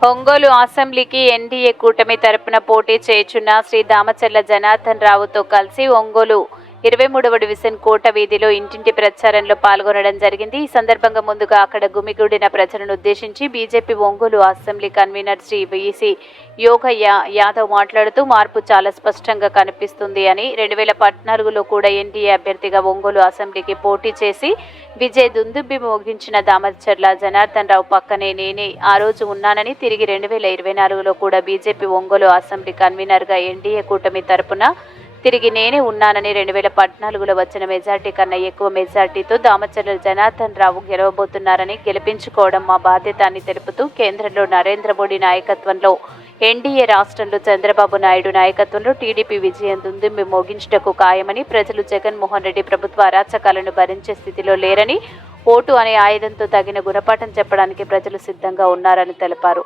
ఒంగోలు అసెంబ్లీకి ఎన్డీఏ కూటమి తరపున పోటీ చేయుచున్న శ్రీ దామచర్ల జనార్దన్ రావుతో కలిసి ఒంగోలు ఇరవై మూడవ డివిజన్ కోట వీధిలో ఇంటింటి ప్రచారంలో పాల్గొనడం జరిగింది. ఈ సందర్భంగా ముందుగా అక్కడ గుమిగూడిన ప్రజలను ఉద్దేశించి BJP Ongole assembly convener Shri VC Yogaiah Yadav మాట్లాడుతూ మార్పు చాలా స్పష్టంగా కనిపిస్తుంది అని రెండు వేల పద్నాలుగులో కూడా ఎన్డీఏ అభ్యర్థిగా ఒంగోలు అసెంబ్లీకి పోటీ చేసి విజయ్ దుందుబ్బి మోగించిన దామచర్ల జనార్దన్ రావు పక్కనే నేనే ఆ రోజు ఉన్నానని తిరిగి రెండు వేల ఇరవై నాలుగులో కూడా బీజేపీ ఒంగోలు అసెంబ్లీ కన్వీనర్గా ఎన్డీఏ కూటమి తరపున తిరిగి నేనే ఉన్నానని రెండు వేల పద్నాలుగులో వచ్చిన మెజార్టీ కన్నా ఎక్కువ మెజార్టీతో దామచర్ల జనార్దన్ రావు గెలవబోతున్నారని గెలిపించుకోవడం మా బాధ్యత అని తెలుపుతూ కేంద్రంలో నరేంద్ర మోడీ నాయకత్వంలో ఎన్డీఏ రాష్ట్రంలో చంద్రబాబు నాయుడు నాయకత్వంలో టీడీపీ విజయం దుందుంబి మోగించుటకు ఖాయమని ప్రజలు జగన్మోహన్ రెడ్డి ప్రభుత్వ అరాచకాలను భరించే స్థితిలో లేరని ఓటు అనే ఆయుధంతో తగిన గుణపాఠం చెప్పడానికి ప్రజలు సిద్ధంగా ఉన్నారని తెలిపారు.